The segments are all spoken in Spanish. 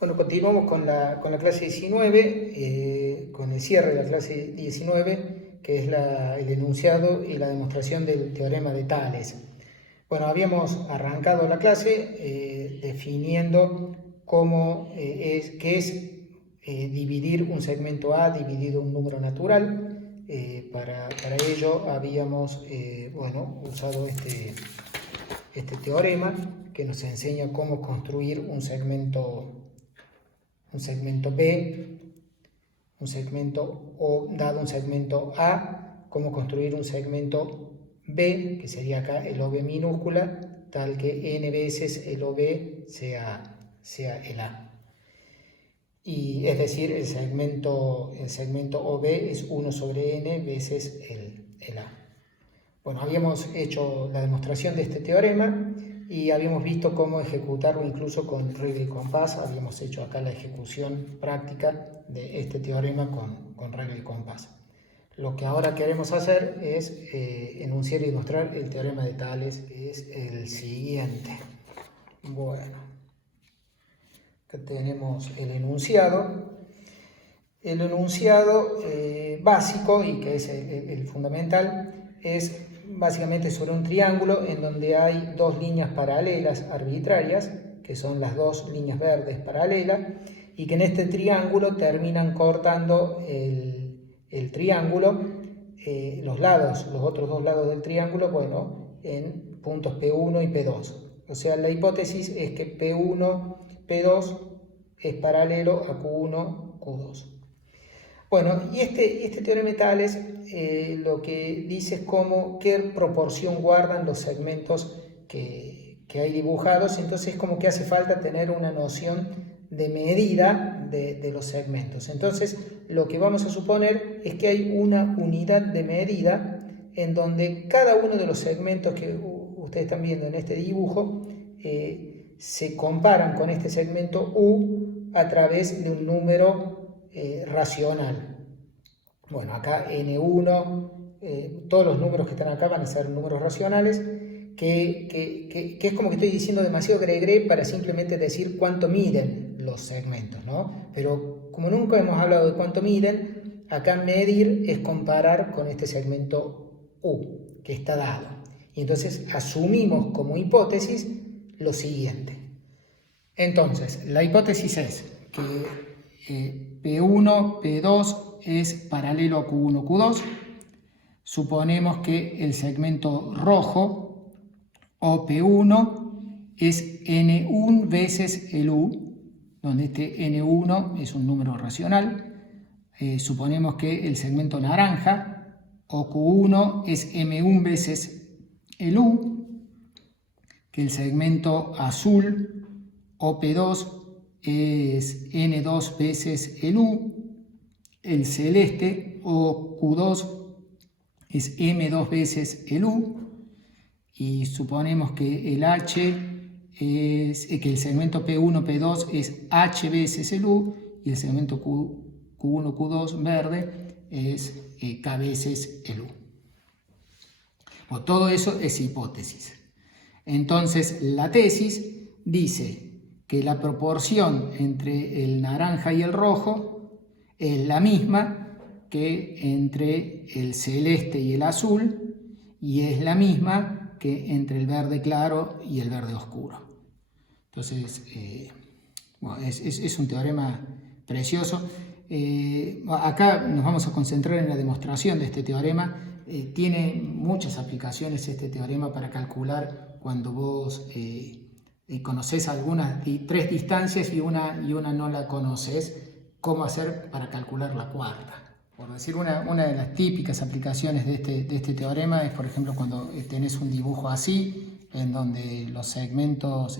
Bueno, continuamos con la clase 19, con el cierre de la clase 19, que es el enunciado y la demostración del teorema de Tales. Bueno, habíamos arrancado la clase definiendo qué es dividir un segmento A dividido un número natural. Para ello habíamos usado este teorema que nos enseña cómo construir un segmento B, dado un segmento A, cómo construir un segmento B, que sería acá el OB minúscula, tal que n veces el OB sea el A. Y es decir, el segmento OB es 1 sobre n veces el A. Bueno, habíamos hecho la demostración de este teorema y habíamos visto cómo ejecutarlo incluso con regla y compás. Habíamos hecho acá la ejecución práctica de este teorema con regla y compás. Lo que ahora queremos hacer es enunciar y demostrar el teorema de Tales, que es el siguiente. Bueno, acá tenemos el enunciado. El enunciado básico, y que es el fundamental, es básicamente sobre un triángulo en donde hay dos líneas paralelas arbitrarias, que son las dos líneas verdes paralelas, y que en este triángulo terminan cortando el triángulo, los otros dos lados del triángulo, bueno, en puntos P1 y P2. O sea, la hipótesis es que P1, P2 es paralelo a Q1, Q2. Bueno, y este teorema de Tales lo que dice es qué proporción guardan los segmentos que hay dibujados. Entonces como que hace falta tener una noción de medida de los segmentos. Entonces lo que vamos a suponer es que hay una unidad de medida en donde cada uno de los segmentos que ustedes están viendo en este dibujo se comparan con este segmento U a través de un número racional. Bueno, acá N1, todos los números que están acá van a ser números racionales, que es como que estoy diciendo demasiado gregre para simplemente decir cuánto miden los segmentos, ¿no? Pero como nunca hemos hablado de cuánto miden, acá medir es comparar con este segmento U, que está dado. Y entonces asumimos como hipótesis lo siguiente. Entonces, la hipótesis es que P1, P2 es paralelo a Q1, Q2. Suponemos que el segmento rojo, o P1, es N1 veces el U, donde este N1 es un número racional. Suponemos que el segmento naranja, o Q1, es M1 veces el U, que el segmento azul, o P2, es N2 veces el U, el celeste o Q2 es M2 veces el U, y suponemos que el H que el segmento P1, P2 es H veces el U, y el segmento Q1, Q2 verde es K veces el U. Bueno, todo eso es hipótesis. Entonces la tesis dice que la proporción entre el naranja y el rojo es la misma que entre el celeste y el azul, y es la misma que entre el verde claro y el verde oscuro. Entonces, bueno, es un teorema precioso. Acá nos vamos a concentrar en la demostración de este teorema. Tiene muchas aplicaciones este teorema para calcular cuando vos conoces algunas, 3 distancias y una no la conoces, cómo hacer para calcular la cuarta. Por decir, una de las típicas aplicaciones de este teorema es, por ejemplo, cuando tenés un dibujo así, en donde el segmento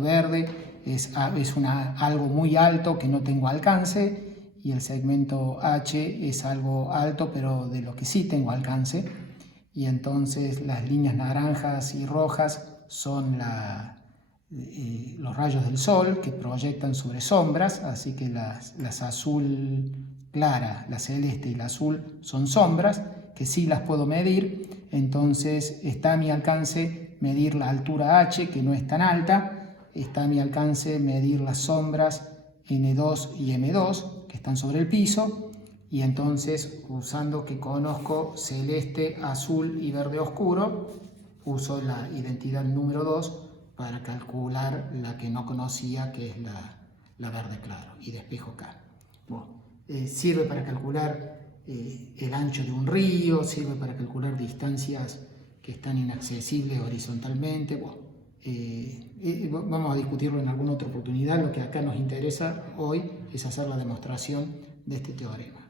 verde es algo muy alto que no tengo alcance, y el segmento H es algo alto pero de lo que sí tengo alcance, y entonces las líneas naranjas y rojas son los rayos del sol que proyectan sobre sombras, así que las azul clara, la celeste y la azul son sombras que sí las puedo medir. Entonces está a mi alcance medir la altura H, que no es tan alta, está a mi alcance medir las sombras N2 y M2 que están sobre el piso, y entonces usando que conozco celeste, azul y verde oscuro, uso la identidad número 2 para calcular la que no conocía, que es la verde claro, y despejo K. Bueno, sirve para calcular el ancho de un río, sirve para calcular distancias que están inaccesibles horizontalmente. Bueno, vamos a discutirlo en alguna otra oportunidad. Lo que acá nos interesa hoy es hacer la demostración de este teorema.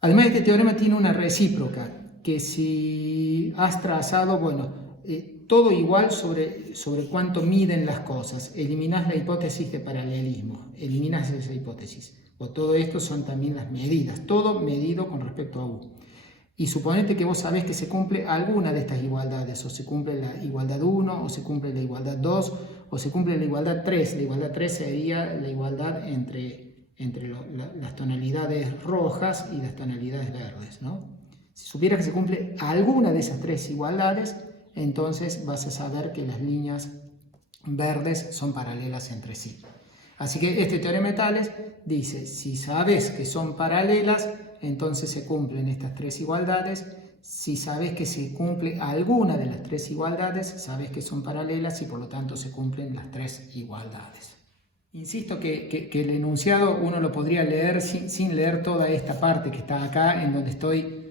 Además, este teorema tiene una recíproca, que si has trazado, bueno, todo igual sobre cuánto miden las cosas. Eliminás la hipótesis de paralelismo, eliminás esa hipótesis. O todo esto son también las medidas, todo medido con respecto a U. Y suponete que vos sabés que se cumple alguna de estas igualdades, o se cumple la igualdad 1, o se cumple la igualdad 2, o se cumple la igualdad 3. La igualdad 3 sería la igualdad entre las tonalidades rojas y las tonalidades verdes, ¿no? Si supieras que se cumple alguna de esas tres igualdades, entonces vas a saber que las líneas verdes son paralelas entre sí. Así que este teorema de Tales dice, si sabes que son paralelas, entonces se cumplen estas tres igualdades. Si sabes que se cumple alguna de las tres igualdades, sabes que son paralelas y por lo tanto se cumplen las tres igualdades. Insisto que el enunciado uno lo podría leer sin leer toda esta parte que está acá, en donde estoy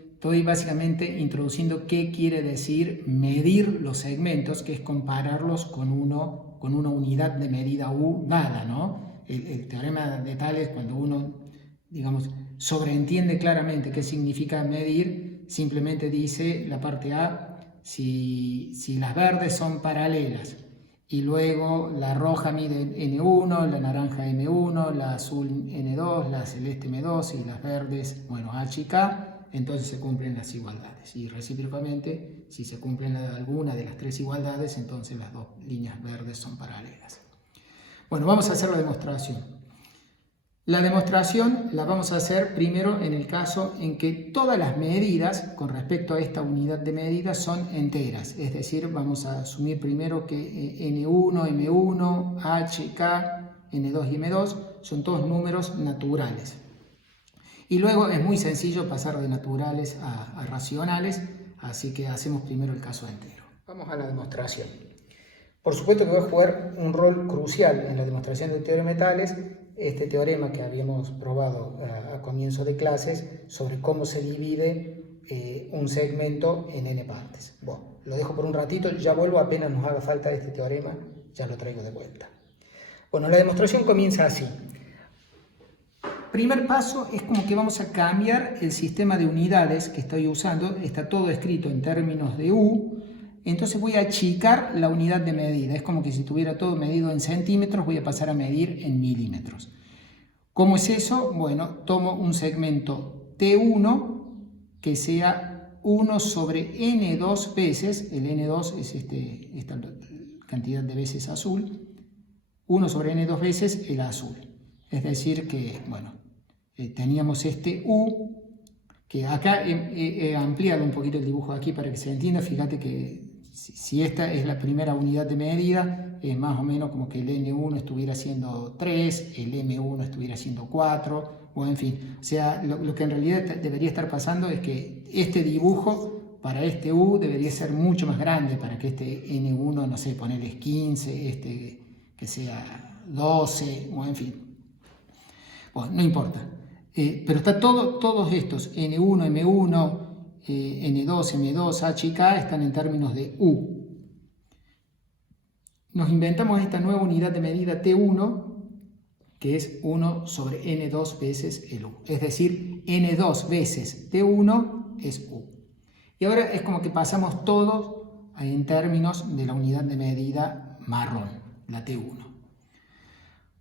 básicamente introduciendo qué quiere decir medir los segmentos, que es compararlos con una unidad de medida U dada, ¿no? El teorema de Tales, cuando uno, digamos, sobreentiende claramente qué significa medir, simplemente dice la parte A, si las verdes son paralelas, y luego la roja mide N1, la naranja M1, la azul N2, la celeste M2 y las verdes, bueno, H y K, entonces se cumplen las igualdades. Y recíprocamente, si se cumplen alguna de las tres igualdades, entonces las dos líneas verdes son paralelas. Bueno, vamos a hacer la demostración. La demostración la vamos a hacer primero en el caso en que todas las medidas con respecto a esta unidad de medida son enteras, es decir, vamos a asumir primero que N1, M1, H, K, N2 y M2 son todos números naturales. Y luego es muy sencillo pasar de naturales a racionales, así que hacemos primero el caso entero. Vamos a la demostración. Por supuesto que va a jugar un rol crucial en la demostración del teorema de Tales, este teorema que habíamos probado a comienzo de clases sobre cómo se divide un segmento en n partes. Bueno, lo dejo por un ratito, ya vuelvo apenas nos haga falta este teorema, ya lo traigo de vuelta. Bueno, la demostración comienza así. Primer paso es como que vamos a cambiar el sistema de unidades que estoy usando, está todo escrito en términos de U, entonces voy a achicar la unidad de medida, es como que si tuviera todo medido en centímetros, voy a pasar a medir en milímetros. ¿Cómo es eso? Bueno, tomo un segmento T1 que sea 1 sobre N2 veces, el N2 es esta cantidad de veces azul, 1 sobre N2 veces el azul. Es decir que, bueno, teníamos este U, que acá he ampliado un poquito el dibujo aquí para que se entienda. Fíjate que si esta es la primera unidad de medida, es más o menos como que el N1 estuviera siendo 3, el M1 estuviera siendo 4, o en fin. O sea, lo que en realidad debería estar pasando es que este dibujo para este U debería ser mucho más grande, para que este N1, no sé, ponerle 15, este que sea 12, o en fin. Bueno, no importa. Pero está todos estos, N1, M1, N2, M2, H y K, están en términos de U. Nos inventamos esta nueva unidad de medida T1, que es 1 sobre N2 veces el U. Es decir, N2 veces T1 es U. Y ahora es como que pasamos todo en términos de la unidad de medida marrón, la T1.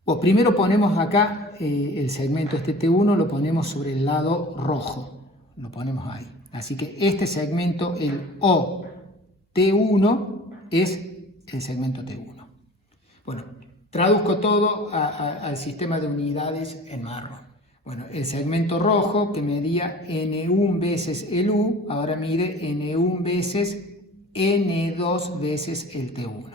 Pues primero ponemos acá el segmento este T1, lo ponemos sobre el lado rojo, lo ponemos ahí. Así que este segmento, el OT1, es el segmento T1. Bueno, traduzco todo al sistema de unidades en marrón. Bueno, el segmento rojo que medía N1 veces el U, ahora mide N1 veces N2 veces el T1.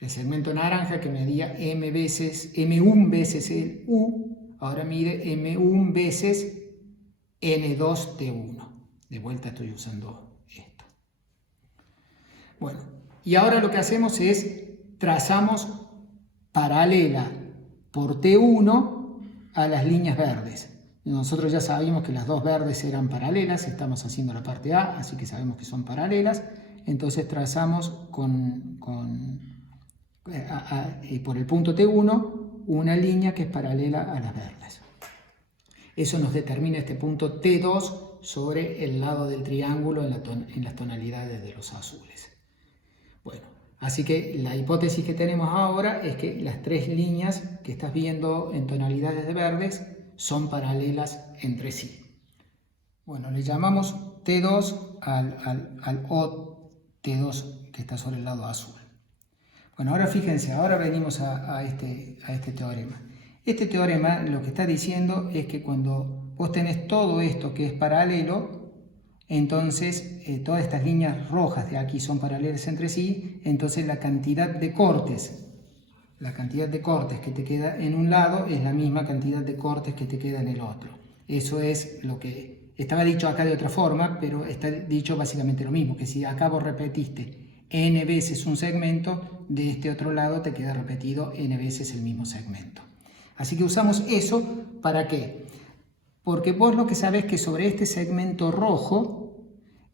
El segmento naranja que medía M1 veces el U, ahora mide M1 veces N2T1. De vuelta estoy usando esto. Bueno, y ahora lo que hacemos es trazamos paralela por T1 a las líneas verdes. Nosotros ya sabíamos que las dos verdes eran paralelas, estamos haciendo la parte A, así que sabemos que son paralelas. Entonces trazamos por el punto T1 una línea que es paralela a las verdes. Eso nos determina este punto T2 sobre el lado del triángulo en las tonalidades de los azules. Bueno, así que la hipótesis que tenemos ahora es que las tres líneas que estás viendo en tonalidades de verdes son paralelas entre sí. Bueno, le llamamos T2 al OT2 que está sobre el lado azul. Bueno, ahora fíjense, ahora venimos a este teorema. Este teorema lo que está diciendo es que cuando vos tenés todo esto que es paralelo, entonces todas estas líneas rojas de aquí son paralelas entre sí, entonces la cantidad de cortes que te queda en un lado es la misma cantidad de cortes que te queda en el otro. Eso es lo que estaba dicho acá de otra forma, pero está dicho básicamente lo mismo, que si acá vos repetiste n veces un segmento, de este otro lado te queda repetido n veces el mismo segmento. Así que usamos eso, ¿para qué? Porque vos lo que sabés es que sobre este segmento rojo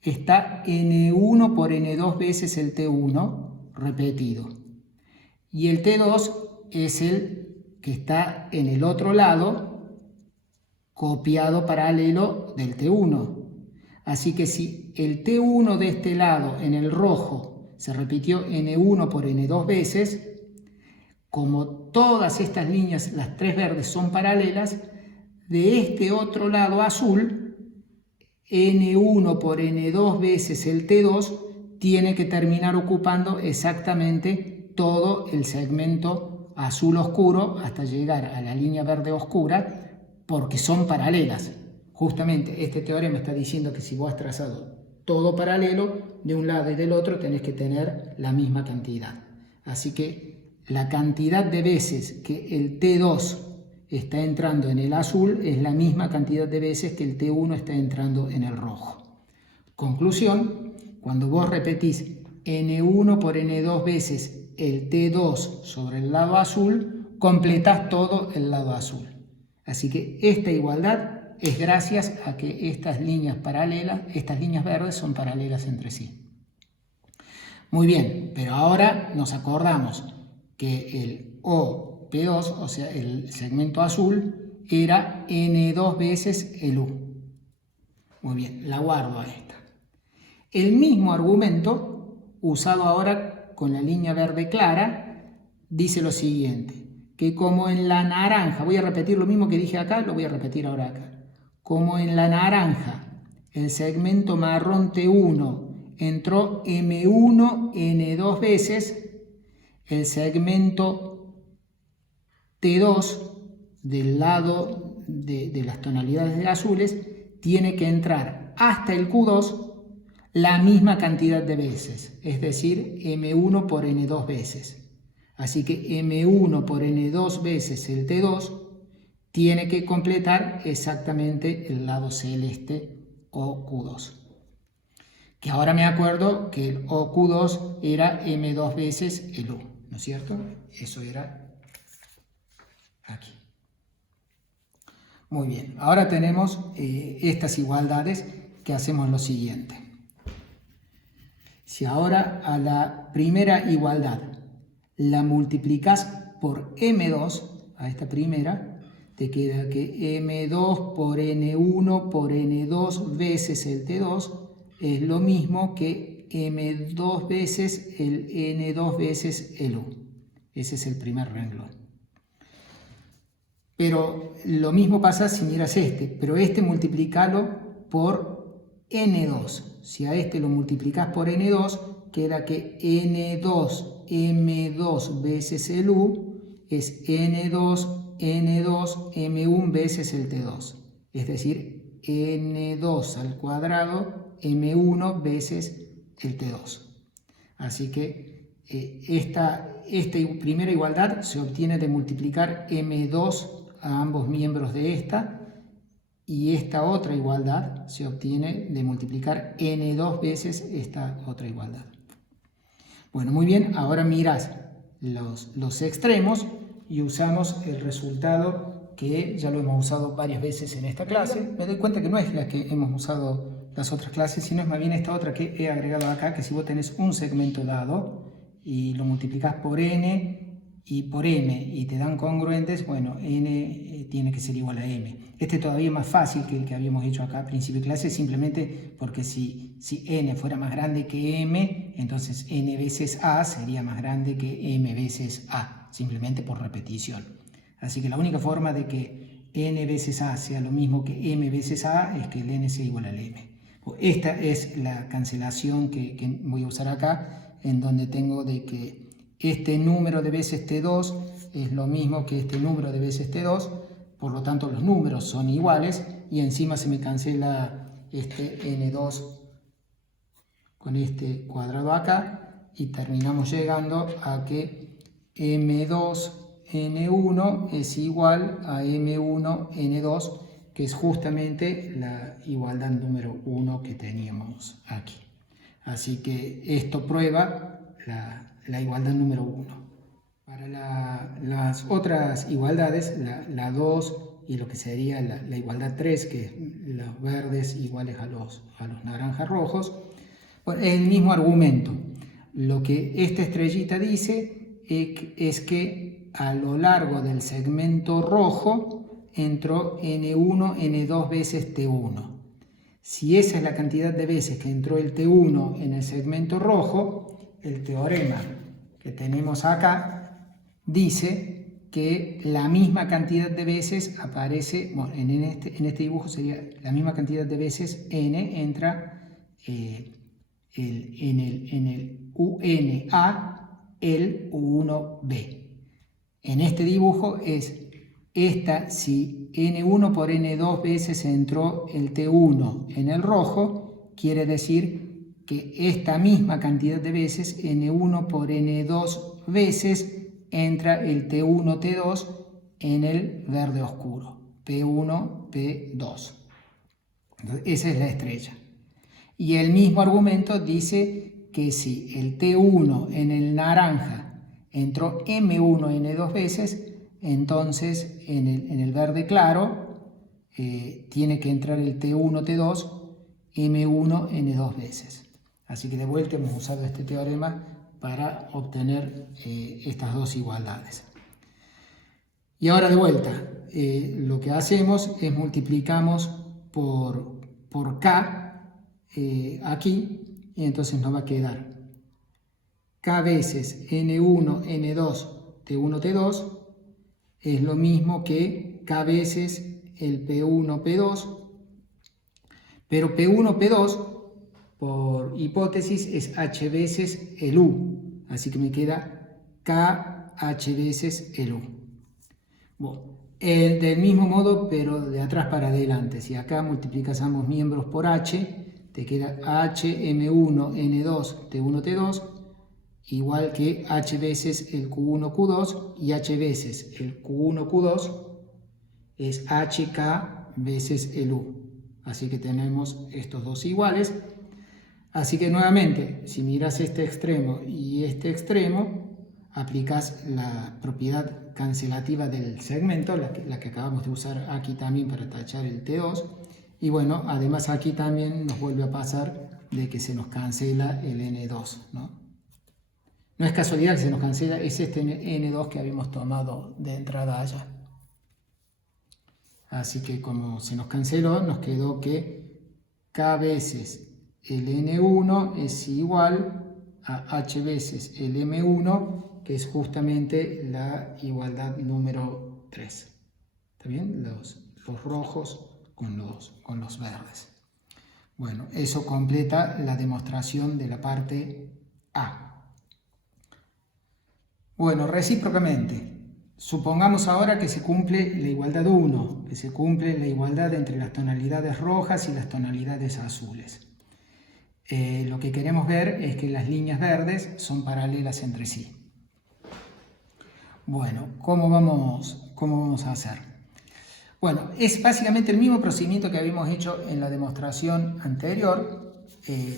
está n1 por n2 veces el t1 repetido. Y el T2 es el que está en el otro lado, copiado paralelo del T1. Así que si el T1 de este lado, en el rojo, se repitió N1 por N2 veces, como todas estas líneas, las tres verdes, son paralelas, de este otro lado azul, N1 por N2 veces el T2 tiene que terminar ocupando exactamente todo el segmento azul oscuro hasta llegar a la línea verde oscura, porque son paralelas. Justamente este teorema está diciendo que si vos has trazado todo paralelo, de un lado y del otro tenés que tener la misma cantidad. Así que la cantidad de veces que el T2 está entrando en el azul es la misma cantidad de veces que el T1 está entrando en el rojo. Conclusión, cuando vos repetís N1 por N2 veces el T2 sobre el lado azul, completás todo el lado azul. Así que esta igualdad es gracias a que estas líneas paralelas, estas líneas verdes son paralelas entre sí. Muy bien, pero ahora nos acordamos que el OP2, o sea, el segmento azul, era N2 veces el U. Muy bien, la guardo a esta. El mismo argumento, usado ahora con la línea verde clara, dice lo siguiente, que como en la naranja, voy a repetir lo mismo que dije acá, lo voy a repetir ahora acá. Como en la naranja, el segmento marrón T1 entró M1 N2 veces, el segmento T2 del lado de las tonalidades de azules tiene que entrar hasta el Q2 la misma cantidad de veces, es decir, M1 por N2 veces. Así que M1 por N2 veces el T2 tiene que completar exactamente el lado celeste OQ2. Que ahora me acuerdo que el OQ2 era M2 veces el U, ¿no es cierto? Eso era aquí. Muy bien, ahora tenemos estas igualdades que hacemos lo siguiente. Si ahora a la primera igualdad la multiplicas por M2, a esta primera, te queda que M2 por N1 por N2 veces el T2 es lo mismo que M2 veces el N2 veces el U. Ese es el primer renglón. Pero lo mismo pasa si miras este, pero este multiplicalo por N2. Si a este lo multiplicas por N2, queda que N2 M2 veces el U es N2 N2 M1 veces el T2, es decir, N2 al cuadrado M1 veces el T2. Así que esta esta primera igualdad se obtiene de multiplicar M2 a ambos miembros de esta, y esta otra igualdad se obtiene de multiplicar N2 veces esta otra igualdad. Bueno, muy bien, ahora mirás los extremos y usamos el resultado que ya lo hemos usado varias veces en esta clase. Me doy cuenta que no es la que hemos usado las otras clases, sino es más bien esta otra que he agregado acá, que si vos tenés un segmento dado y lo multiplicás por n y por m y te dan congruentes, bueno, n tiene que ser igual a m. Este todavía es más fácil que el que habíamos hecho acá a principio de clase, simplemente porque si n fuera más grande que m, entonces n veces a sería más grande que m veces a, simplemente por repetición. Así que la única forma de que n veces a sea lo mismo que m veces a es que el n sea igual al m. Esta es la cancelación que voy a usar acá, en donde tengo de que este número de veces T2 es lo mismo que este número de veces T2, por lo tanto los números son iguales y encima se me cancela este N2 con este cuadrado acá y terminamos llegando a que M2 N1 es igual a M1 N2, que es justamente la igualdad número 1 que teníamos aquí. Así que esto prueba la igualdad número 1. Para las otras igualdades, la 2 y lo que sería la igualdad 3, que es los verdes iguales a los naranjas rojos, bueno, es el mismo argumento. Lo que esta estrellita dice es que a lo largo del segmento rojo entró N1, N2 veces T1. Si esa es la cantidad de veces que entró el T1 en el segmento rojo, el teorema que tenemos acá dice que la misma cantidad de veces aparece, bueno, en este dibujo sería la misma cantidad de veces n entra en el UNA, el U1B. En este dibujo es si N1 por N2 veces entró el T1 en el rojo, quiere decir que esta misma cantidad de veces, N1 por N2 veces, entra el T1, T2 en el verde oscuro, P1, P2. Entonces, esa es la estrella. Y el mismo argumento dice que si el T1 en el naranja entró M1 N2 veces, entonces en el verde claro tiene que entrar el T1, T2, M1 N2 veces. Así que de vuelta hemos usado este teorema para obtener estas dos igualdades. Y ahora de vuelta, lo que hacemos es multiplicamos por K aquí, y entonces nos va a quedar K veces N1, N2, T1, T2, es lo mismo que K veces el P1, P2, pero P1, P2, por hipótesis, es H veces el U, así que me queda KH veces el U. Bueno, del mismo modo, pero de atrás para adelante, si acá multiplicas ambos miembros por H, te queda H, M1, N2, T1, T2, igual que H veces el Q1, Q2, y H veces el Q1, Q2 es HK veces el U. Así que tenemos estos dos iguales. Así que nuevamente, si miras este extremo y este extremo, aplicas la propiedad cancelativa del segmento, la que acabamos de usar aquí también para tachar el T2. Y bueno, además aquí también nos vuelve a pasar de que se nos cancela el N2, ¿no? No es casualidad que se nos cancela, es este N2 que habíamos tomado de entrada allá. Así que como se nos canceló, nos quedó que K veces el N1 es igual a H veces el M1, que es justamente la igualdad número 3. ¿Está bien? Los rojos con los verdes. Bueno, eso completa la demostración de la parte A. Bueno, recíprocamente, supongamos ahora que se cumple la igualdad 1, que se cumple la igualdad entre las tonalidades rojas y las tonalidades azules. Lo que queremos ver es que las líneas verdes son paralelas entre sí. Bueno, ¿cómo vamos a hacer? Bueno, es básicamente el mismo procedimiento que habíamos hecho en la demostración anterior.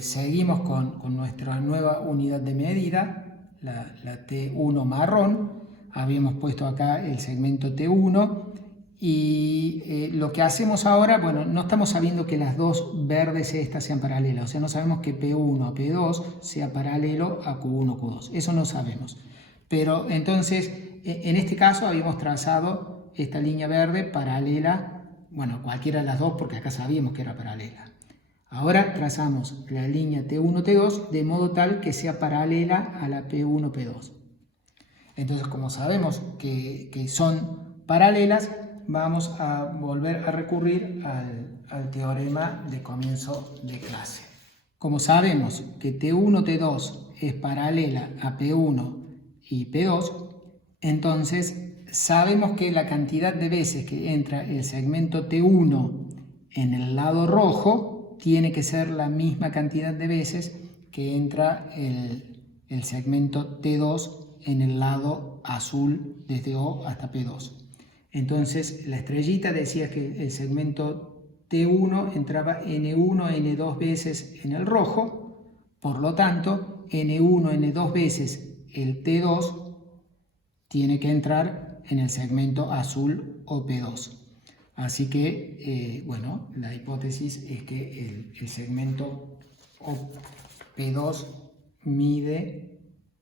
Seguimos con nuestra nueva unidad de medida, la T1 marrón. Habíamos puesto acá el segmento T1 y lo que hacemos ahora, bueno, no estamos sabiendo que las dos verdes estas sean paralelas, o sea, no sabemos que P1 a P2 sea paralelo a Q1, Q2, eso no sabemos. Pero entonces, en este caso habíamos trazado esta línea verde paralela, bueno, cualquiera de las dos porque acá sabíamos que era paralela. Ahora trazamos la línea T1, T2 de modo tal que sea paralela a la P1, P2. Entonces, como sabemos que son paralelas, vamos a volver a recurrir al teorema de comienzo de clase. Como sabemos que T1, T2 es paralela a P1 y P2, entonces sabemos que la cantidad de veces que entra el segmento T1 en el lado rojo tiene que ser la misma cantidad de veces que entra el segmento T2 en el lado azul desde O hasta P2. Entonces la estrellita decía que el segmento T1 entraba N1, N2 veces en el rojo, por lo tanto N1, N2 veces el T2 tiene que entrar en el segmento azul o P2. Así que, bueno, la hipótesis es que el segmento P2 mide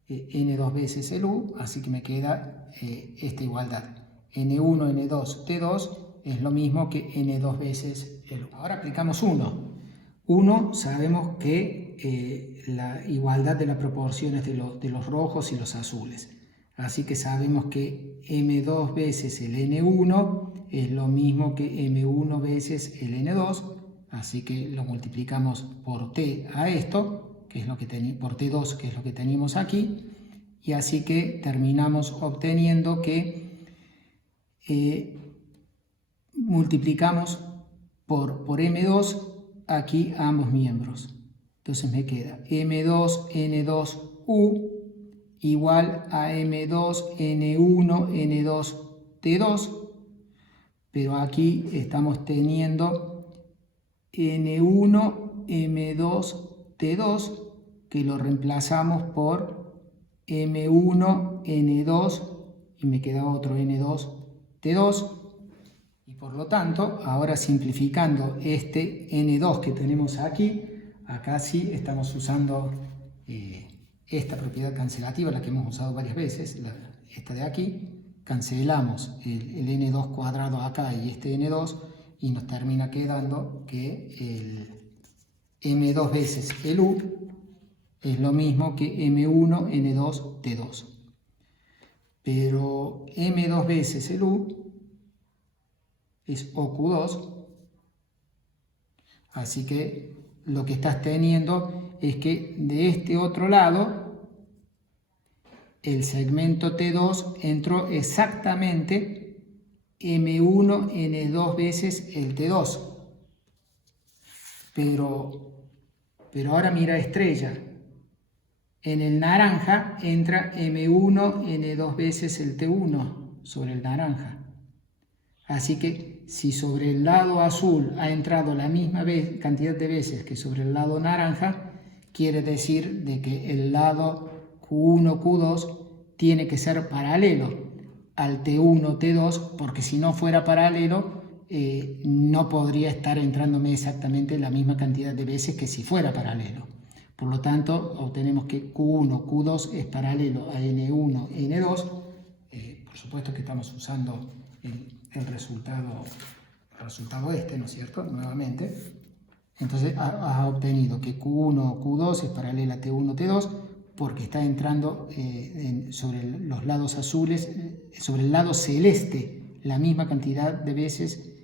N2 veces el U, así que me queda esta igualdad. N1, N2, T2 es lo mismo que N2 veces el U. Ahora aplicamos 1. 1 sabemos que la igualdad de las proporciones de los rojos y los azules. Así que sabemos que M2 veces el N1 es lo mismo que M1 veces el N2. Así que lo multiplicamos por T a esto, que es lo que por T2, que es lo que teníamos aquí. Y así que terminamos obteniendo que multiplicamos por M2 aquí a ambos miembros. Entonces me queda M2 N2U igual a M2 N1 N2 T2, pero aquí estamos teniendo N1 M2 T2 que lo reemplazamos por M1 N2 y me queda otro N2 T2. Y por lo tanto, ahora simplificando este N2 que tenemos aquí, acá sí estamos usando esta propiedad cancelativa, la que hemos usado varias veces, esta de aquí. Cancelamos el N2 cuadrado acá y este N2 y nos termina quedando que el M2 veces el U es lo mismo que M1 N2 T2. Pero M2 veces el U es OQ2, así que lo que estás teniendo es que de este otro lado el segmento T2 entró exactamente M1 N2 veces el T2, pero ahora mira estrella, en el naranja entra M1 N2 veces el T1 sobre el naranja. Así que si sobre el lado azul ha entrado la misma cantidad de veces que sobre el lado naranja, quiere decir de que el lado Q1, Q2 tiene que ser paralelo al T1, T2, porque si no fuera paralelo, no podría estar entrándome exactamente la misma cantidad de veces que si fuera paralelo. Por lo tanto, obtenemos que Q1, Q2 es paralelo a N1, N2. Por supuesto que estamos usando el resultado este, ¿no es cierto? Nuevamente. Entonces has obtenido que Q1, Q2 es paralela a T1, T2 porque está entrando sobre los lados azules, sobre el lado celeste, la misma cantidad de veces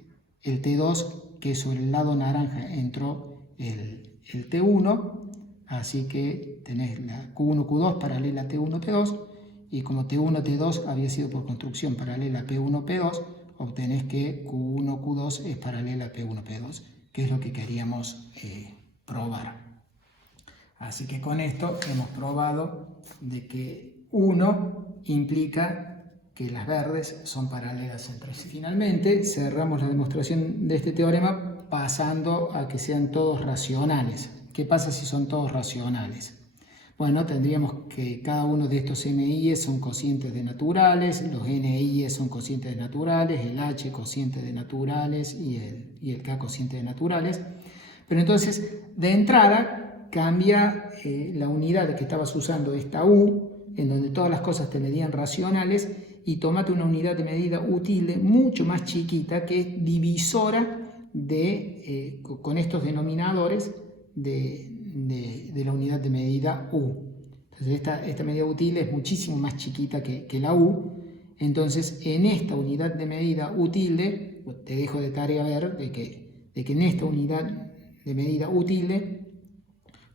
el T2 que sobre el lado naranja entró el T1. Así que tenés la Q1, Q2 paralela a T1, T2. Y como T1, T2 había sido por construcción paralela a P1, P2, obtenés que Q1, Q2 es paralela a P1, P2, que es lo que queríamos probar. Así que con esto hemos probado de que 1 implica que las verdes son paralelas entre sí. Finalmente, cerramos la demostración de este teorema pasando a que sean todos racionales. ¿Qué pasa si son todos racionales? Bueno, tendríamos que cada uno de estos MIs son cocientes de naturales, los NIs son cocientes de naturales, el H cociente de naturales y el K cociente de naturales. Pero entonces, de entrada, cambia la unidad que estabas usando, esta U, en donde todas las cosas te medían racionales, y tómate una unidad de medida útil mucho más chiquita, que es divisora con estos denominadores de la unidad de medida U. Entonces esta medida útil es muchísimo más chiquita que la U. Entonces en esta unidad de medida útil, te dejo de tarea ver de que en esta unidad de medida útil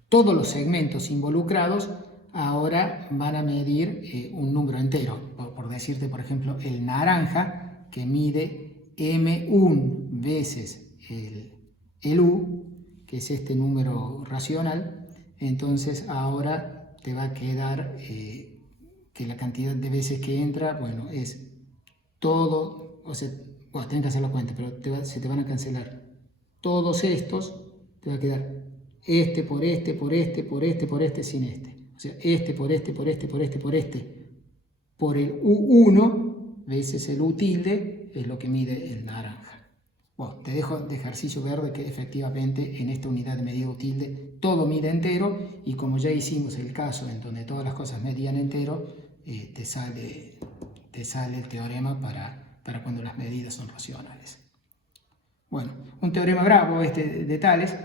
todos los segmentos involucrados ahora van a medir un número entero. Por decirte, por ejemplo, el naranja, que mide M1 veces el U, que es este número racional. Entonces ahora te va a quedar que la cantidad de veces que entra, bueno, es todo, o sea, bueno, tenés que hacer la cuenta, pero se te van a cancelar todos estos, te va a quedar este por este, por este, por este, por este, sin este. O sea, este por este, por este, por este, por este, por el U1 veces el U tilde es lo que mide el naranja. Bueno, te dejo de ejercicio verde que efectivamente en esta unidad de medida U tilde todo mide entero, y como ya hicimos el caso en donde todas las cosas medían entero, te sale el teorema para cuando las medidas son racionales. Bueno, un teorema bravo este de Tales.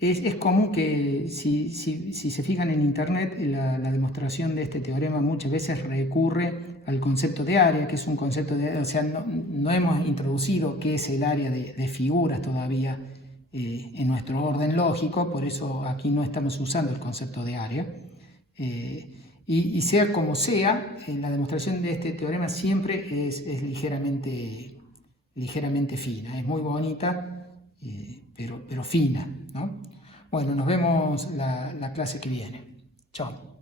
Es común que si se fijan en internet, la demostración de este teorema muchas veces recurre al concepto de área, que es un concepto de, o sea, no hemos introducido qué es el área de figuras todavía en nuestro orden lógico, por eso aquí no estamos usando el concepto de área. Y sea como sea, la demostración de este teorema siempre es ligeramente fina, es muy bonita, pero fina, ¿no? Bueno, nos vemos la clase que viene. Chao.